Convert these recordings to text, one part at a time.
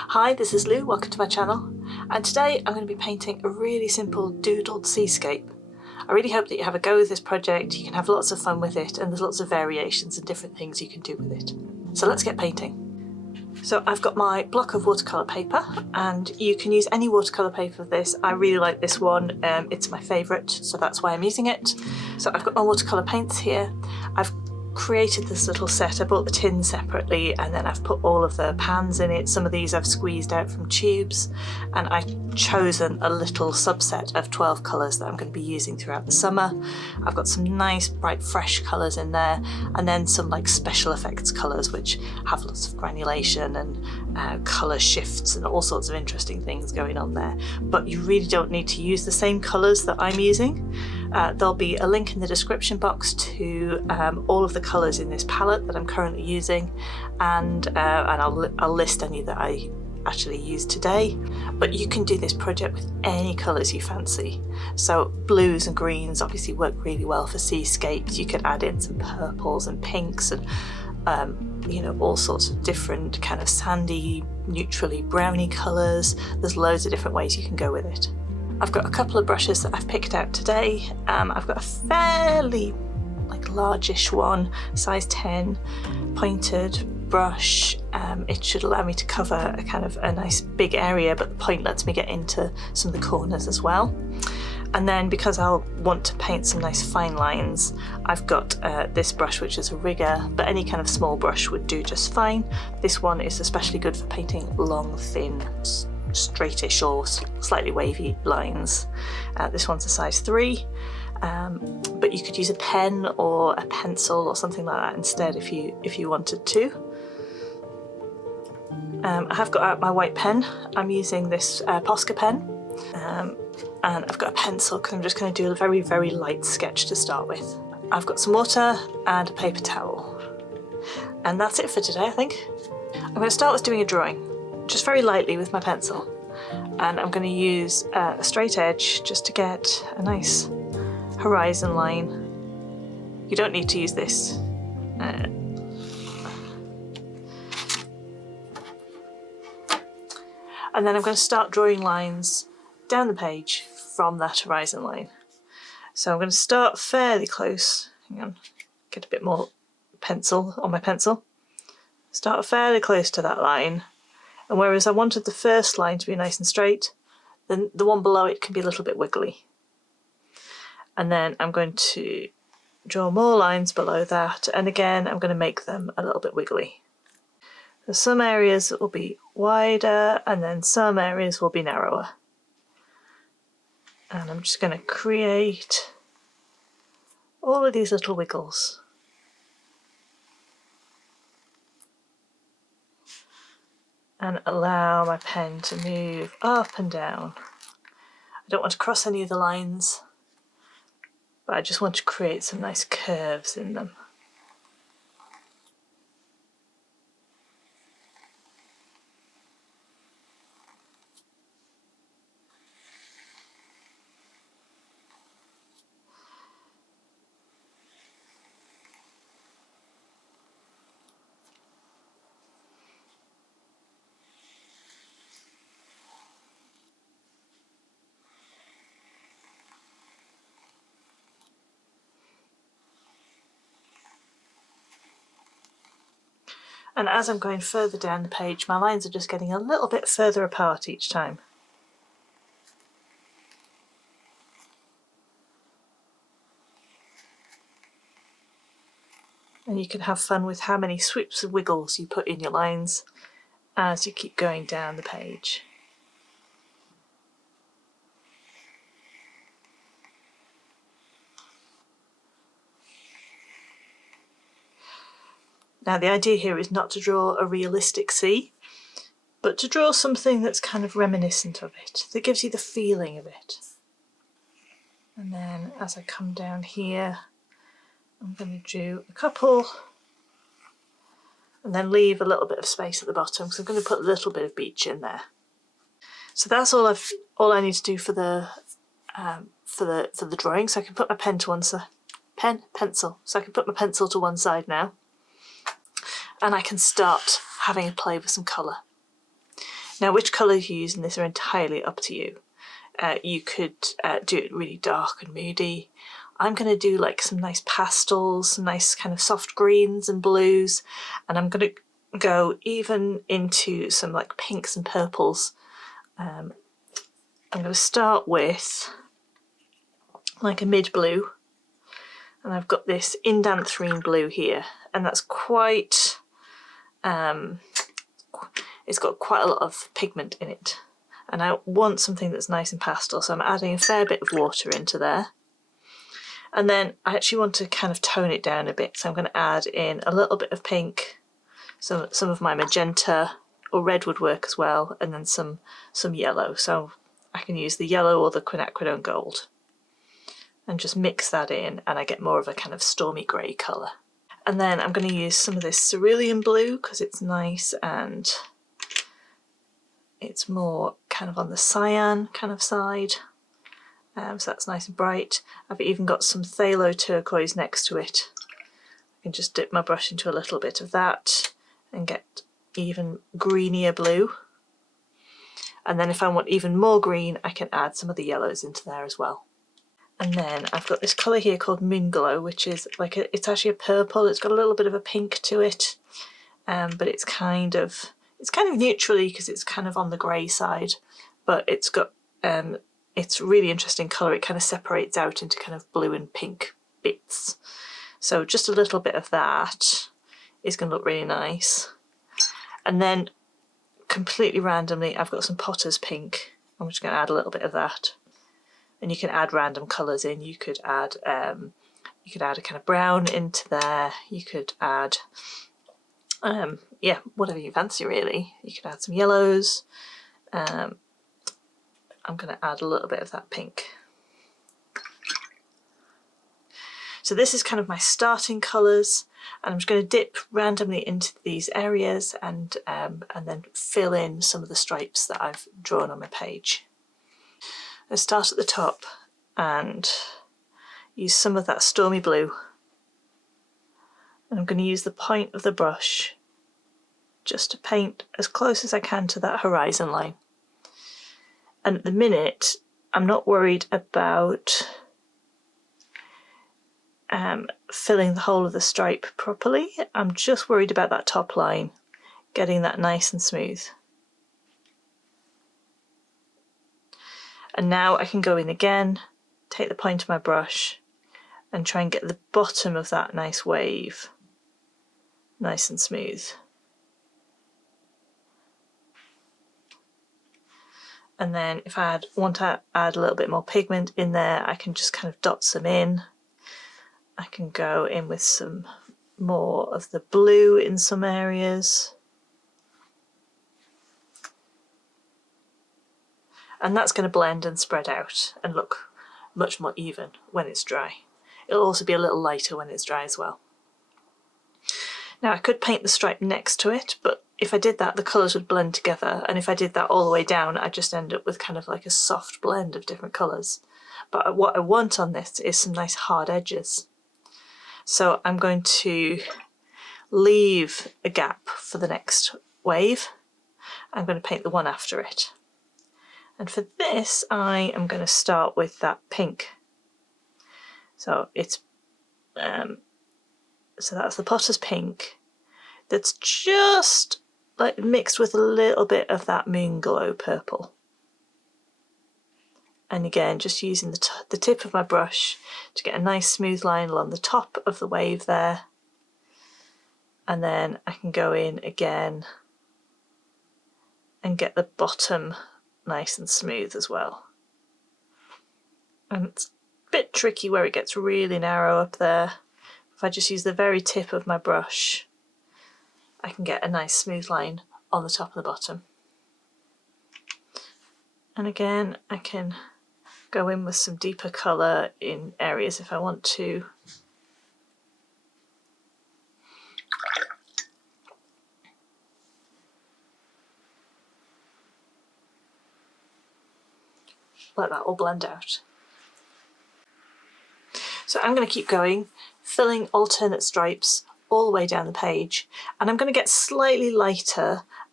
Hi, this is Lou, welcome to my channel, and today I'm going to be painting a really simple doodled seascape. I really hope that you have a go with this project, you can have lots of fun with it, and there's lots of variations and different things you can do with it. So let's get painting. So I've got my block of watercolour paper, and you can use any watercolour paper for this. I really like this one, it's my favourite, so that's why I'm using it. So I've got my watercolour paints here. I've created this little set. I bought the tin separately and then I've put all of the pans in it. Some of these I've squeezed out from tubes, and I've chosen a little subset of 12 colours that I'm going to be using throughout the summer. I've got some nice bright fresh colours in there, and then some like special effects colours which have lots of granulation and colour shifts and all sorts of interesting things going on there. But you really don't need to use the same colours that I'm using. There'll be a link in the description box to all of the colours in this palette that I'm currently using, and I'll list any that I actually used today. But you can do this project with any colours you fancy. So blues and greens obviously work really well for seascapes. You could add in some purples and pinks and you know, all sorts of different kind of sandy, neutrally browny colours. There's loads of different ways you can go with it. I've got a couple of brushes that I've picked out today. I've got a fairly largish one, size 10, pointed brush. It should allow me to cover a kind of a nice big area, but the point lets me get into some of the corners as well. And then because I'll want to paint some nice fine lines, I've got this brush, which is a rigger, but any kind of small brush would do just fine. This one is especially good for painting long, thin, straightish or slightly wavy lines. This one's a size 3, but you could use a pen or a pencil or something like that instead if you wanted to. I have got out my white pen. I'm using this Posca pen, and I've got a pencil because I'm just going to do a very, very light sketch to start with. I've got some water and a paper towel, and that's it for today, I think. I'm going to start with doing a drawing, just very lightly with my pencil, and I'm going to use a straight edge just to get a nice horizon line. You don't need to use this. And then I'm going to start drawing lines down the page from that horizon line. So I'm going to start fairly close. Hang on, get a bit more pencil on my pencil. Start fairly close to that line. And whereas I wanted the first line to be nice and straight, then the one below it can be a little bit wiggly. And then I'm going to draw more lines below that, and again I'm going to make them a little bit wiggly. So some areas will be wider and then some areas will be narrower. And I'm just going to create all of these little wiggles. And allow my pen to move up and down. I don't want to cross any of the lines, but I just want to create some nice curves in them. And as I'm going further down the page, my lines are just getting a little bit further apart each time. And you can have fun with how many swoops and wiggles you put in your lines as you keep going down the page. Now the idea here is not to draw a realistic sea, but to draw something that's kind of reminiscent of it, that gives you the feeling of it. And then as I come down here, I'm going to do a couple and then leave a little bit of space at the bottom because I'm going to put a little bit of beach in there. So that's all I need to do for the drawing. So I can put my pencil. So I can put my pencil to one side now, and I can start having a play with some colour. Now which colour you use in this are entirely up to you. You could do it really dark and moody. I'm going to do like some nice pastels, some nice kind of soft greens and blues, and I'm going to go even into some like pinks and purples. I'm going to start with like a mid blue, and I've got this Indanthrene blue here, and that's quite, it's got quite a lot of pigment in it, and I want something that's nice and pastel, so I'm adding a fair bit of water into there. And then I actually want to kind of tone it down a bit, so I'm going to add in a little bit of pink, some of my magenta or red would work as well, and then some yellow. So I can use the yellow or the Quinacridone gold and just mix that in, and I get more of a kind of stormy grey colour. And then I'm going to use some of this Cerulean blue because it's nice and it's more kind of on the cyan kind of side. So that's nice and bright. I've even got some Pthalo turquoise next to it. I can just dip my brush into a little bit of that and get even greenier blue. And then if I want even more green, I can add some of the yellows into there as well. And then I've got this colour here called Moonglow, which is like it's actually a purple. It's got a little bit of a pink to it, but it's kind of neutrally because it's kind of on the grey side, but it's got it's really interesting colour. It kind of separates out into kind of blue and pink bits. So just a little bit of that is going to look really nice. And then completely randomly, I've got some Potter's pink. I'm just going to add a little bit of that. And you can add random colours in. You could add a kind of brown into there. You could add, yeah, whatever you fancy really. You could add some yellows. I'm going to add a little bit of that pink. So this is kind of my starting colours, and I'm just going to dip randomly into these areas and then fill in some of the stripes that I've drawn on my page. Let's start at the top and use some of that stormy blue, and I'm going to use the point of the brush just to paint as close as I can to that horizon line. And at the minute, I'm not worried about filling the whole of the stripe properly. I'm just worried about that top line, getting that nice and smooth. And now I can go in again, take the point of my brush and try and get the bottom of that nice wave nice and smooth. And then if I want to add a little bit more pigment in there, I can just kind of dot some in. I can go in with some more of the blue in some areas. And that's going to blend and spread out and look much more even when it's dry. It'll also be a little lighter when it's dry as well. Now I could paint the stripe next to it, but if I did that, the colours would blend together, and if I did that all the way down, I'd just end up with kind of like a soft blend of different colours. But what I want on this is some nice hard edges. So I'm going to leave a gap for the next wave. I'm going to paint the one after it. And for this, I am going to start with that pink. So it's so that's the Potter's pink. That's just like mixed with a little bit of that Moonglow purple. And again, just using the tip of my brush to get a nice smooth line along the top of the wave there. And then I can go in again and get the bottom nice and smooth as well. And it's a bit tricky where it gets really narrow up there. If I just use the very tip of my brush, I can get a nice smooth line on the top and the bottom. And again, I can go in with some deeper colour in areas if I want to. Let that all blend out. So I'm going to keep going, filling alternate stripes all the way down the page, and I'm going to get slightly lighter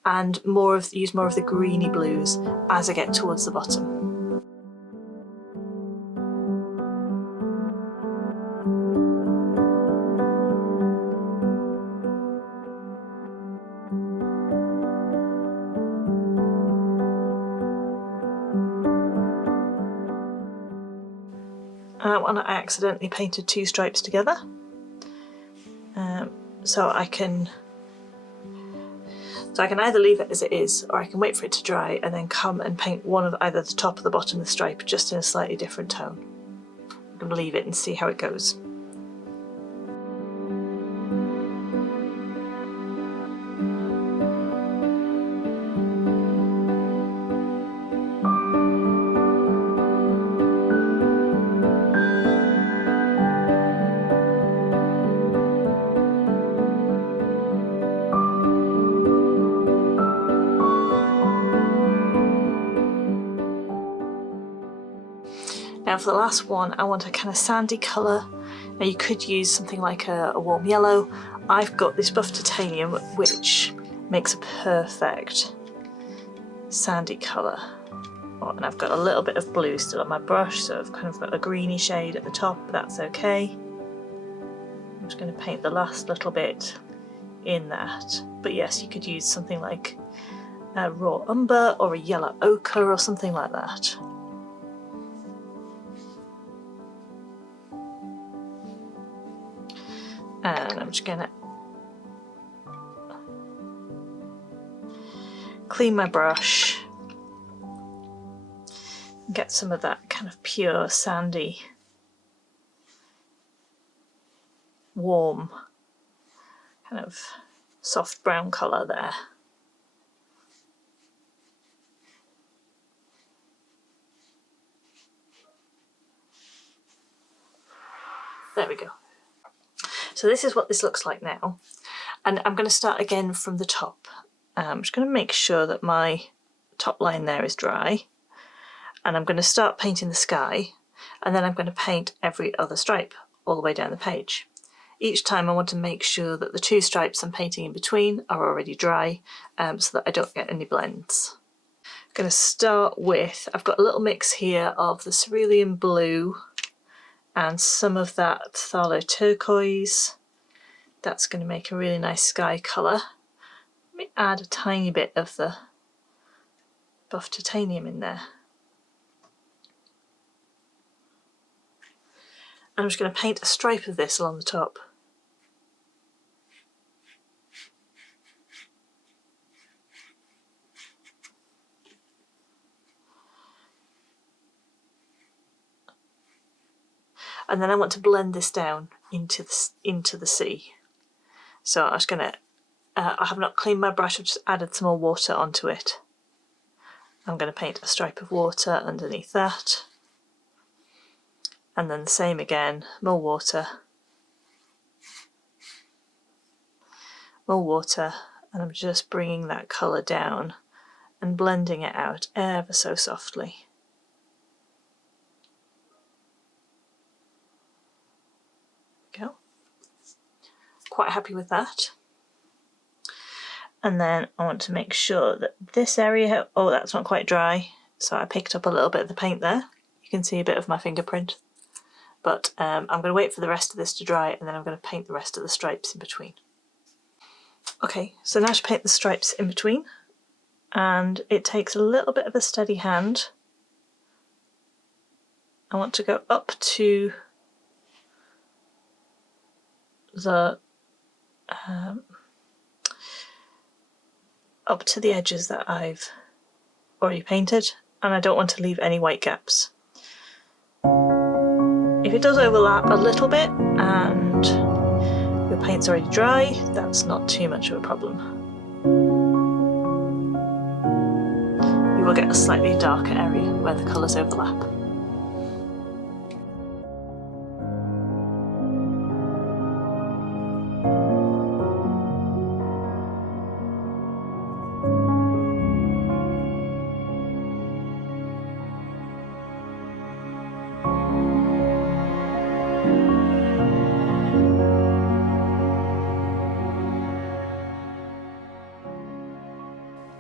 and use more of the greeny blues as I get towards the bottom. And that one I accidentally painted two stripes together, so I can either leave it as it is, or I can wait for it to dry and then come and paint one of either the top or the bottom of the stripe just in a slightly different tone. I'm going to leave it and see how it goes. Now for the last one, I want a kind of sandy colour. Now you could use something like a warm yellow. I've got this buff titanium, which makes a perfect sandy colour. Oh, and I've got a little bit of blue still on my brush, so I've kind of got a greeny shade at the top, but that's okay. I'm just going to paint the last little bit in that. But yes, you could use something like a raw umber or a yellow ochre or something like that. And I'm just going to clean my brush, get some of that kind of pure sandy, warm, kind of soft brown colour there. There we go. So this is what this looks like now, and I'm going to start again from the top. I'm just going to make sure that my top line there is dry, and I'm going to start painting the sky, and then I'm going to paint every other stripe all the way down the page. Each time I want to make sure that the two stripes I'm painting in between are already dry, so that I don't get any blends. I'm going to start with, I've got a little mix here of the Cerulean blue and some of that Pthalo turquoise. That's going to make a really nice sky colour. Let me add a tiny bit of the buff titanium in there. And I'm just going to paint a stripe of this along the top. And then I want to blend this down into the sea. So I'm just going to, I have not cleaned my brush, I've just added some more water onto it. I'm going to paint a stripe of water underneath that. And then the same again, more water, and I'm just bringing that colour down and blending it out ever so softly. Go. Quite happy with that. And then I want to make sure that this area, oh, that's not quite dry, so I picked up a little bit of the paint there. You can see a bit of my fingerprint. But I'm going to wait for the rest of this to dry, and then I'm going to paint the rest of the stripes in between. Okay, so now to paint the stripes in between, and it takes a little bit of a steady hand. I want to go up to the edges that I've already painted, and I don't want to leave any white gaps. If it does overlap a little bit and your paint's already dry, that's not too much of a problem. You will get a slightly darker area where the colours overlap.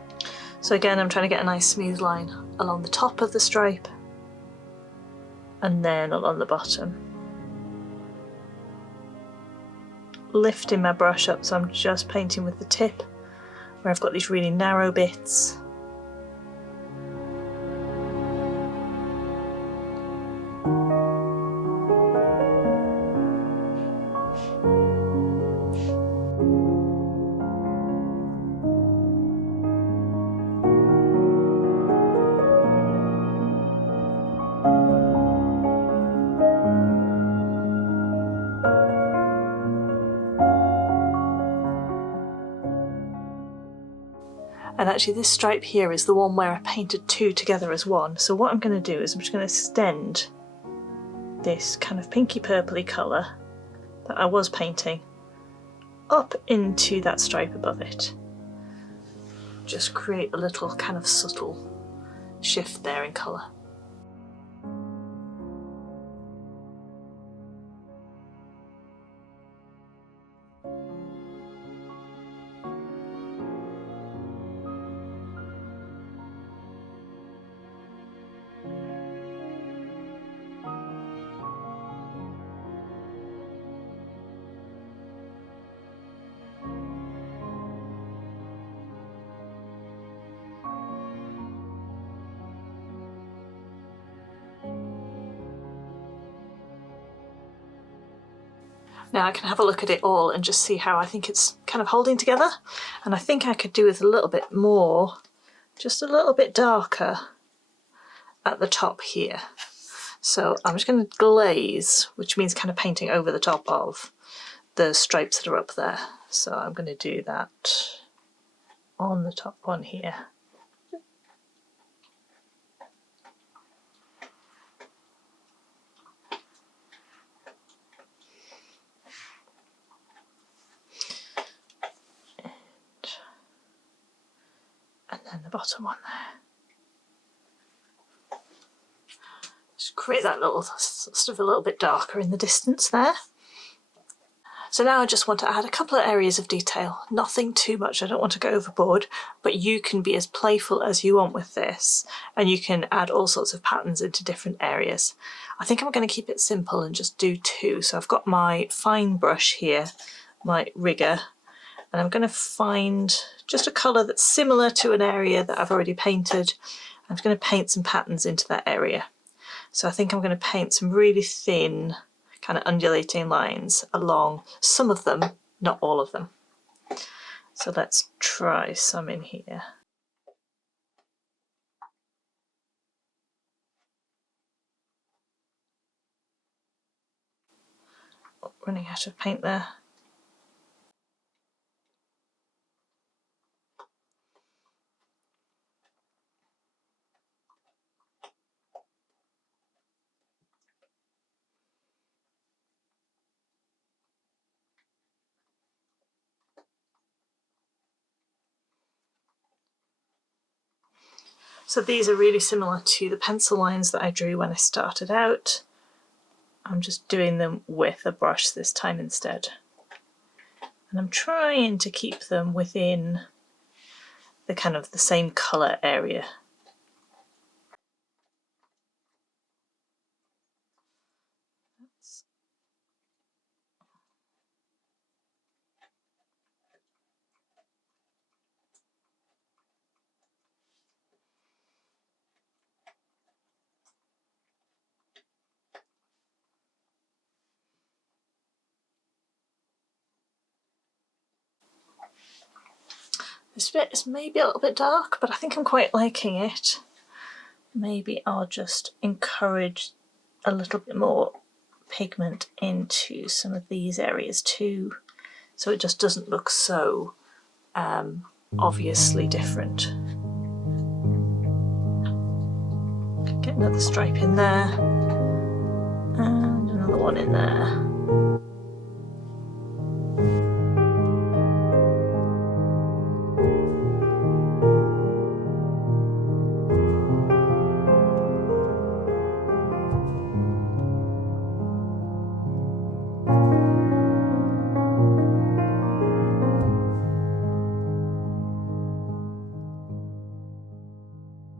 So again, I'm trying to get a nice smooth line along the top of the stripe and then along the bottom. Lifting my brush up so I'm just painting with the tip where I've got these really narrow bits. And actually this stripe here is the one where I painted two together as one. So what I'm going to do is I'm just going to extend this kind of pinky purpley colour that I was painting up into that stripe above it. Just create a little kind of subtle shift there in colour. Now I can have a look at it all and just see how I think it's kind of holding together, and I think I could do with a little bit more, just a little bit darker at the top here. So I'm just going to glaze, which means kind of painting over the top of the stripes that are up there. So I'm going to do that on the top one here. And then the bottom one there. Just create that little sort of a little bit darker in the distance there. So now I just want to add a couple of areas of detail, nothing too much, I don't want to go overboard, but you can be as playful as you want with this and you can add all sorts of patterns into different areas. I think I'm going to keep it simple and just do two. So I've got my fine brush here, my rigger, and I'm going to find just a colour that's similar to an area that I've already painted. I'm just going to paint some patterns into that area. So I think I'm going to paint some really thin kind of undulating lines along some of them, not all of them. So let's try some in here. Oh, running out of paint there. So these are really similar to the pencil lines that I drew when I started out. I'm just doing them with a brush this time instead. And I'm trying to keep them within the kind of the same colour area. This bit is maybe a little bit dark, but I think I'm quite liking it. Maybe I'll just encourage a little bit more pigment into some of these areas too, so it just doesn't look so obviously different. Get another stripe in there, and another one in there.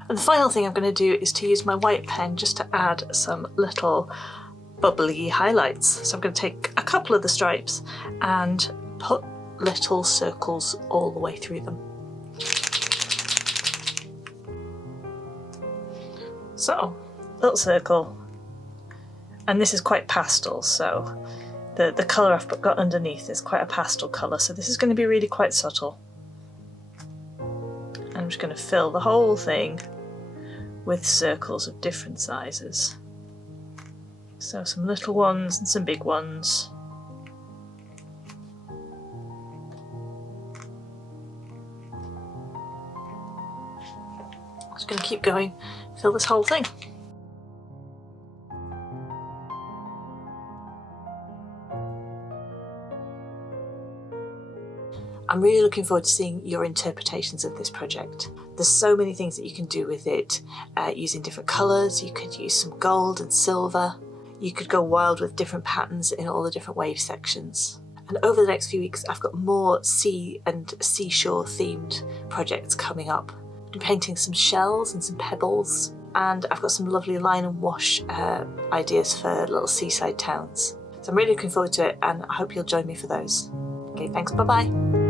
And the final thing I'm going to do is to use my white pen just to add some little bubbly highlights. So I'm going to take a couple of the stripes and put little circles all the way through them. So, little circle, and this is quite pastel, so the colour I've got underneath is quite a pastel colour, so this is going to be really quite subtle. And I'm just going to fill the whole thing with circles of different sizes. So some little ones and some big ones. I'm just going to keep going, fill this whole thing. I'm really looking forward to seeing your interpretations of this project. There's so many things that you can do with it, using different colours. You could use some gold and silver. You could go wild with different patterns in all the different wave sections. And over the next few weeks, I've got more sea and seashore themed projects coming up. I'm painting some shells and some pebbles, and I've got some lovely line and wash ideas for little seaside towns. So I'm really looking forward to it, and I hope you'll join me for those. Okay, thanks, bye bye.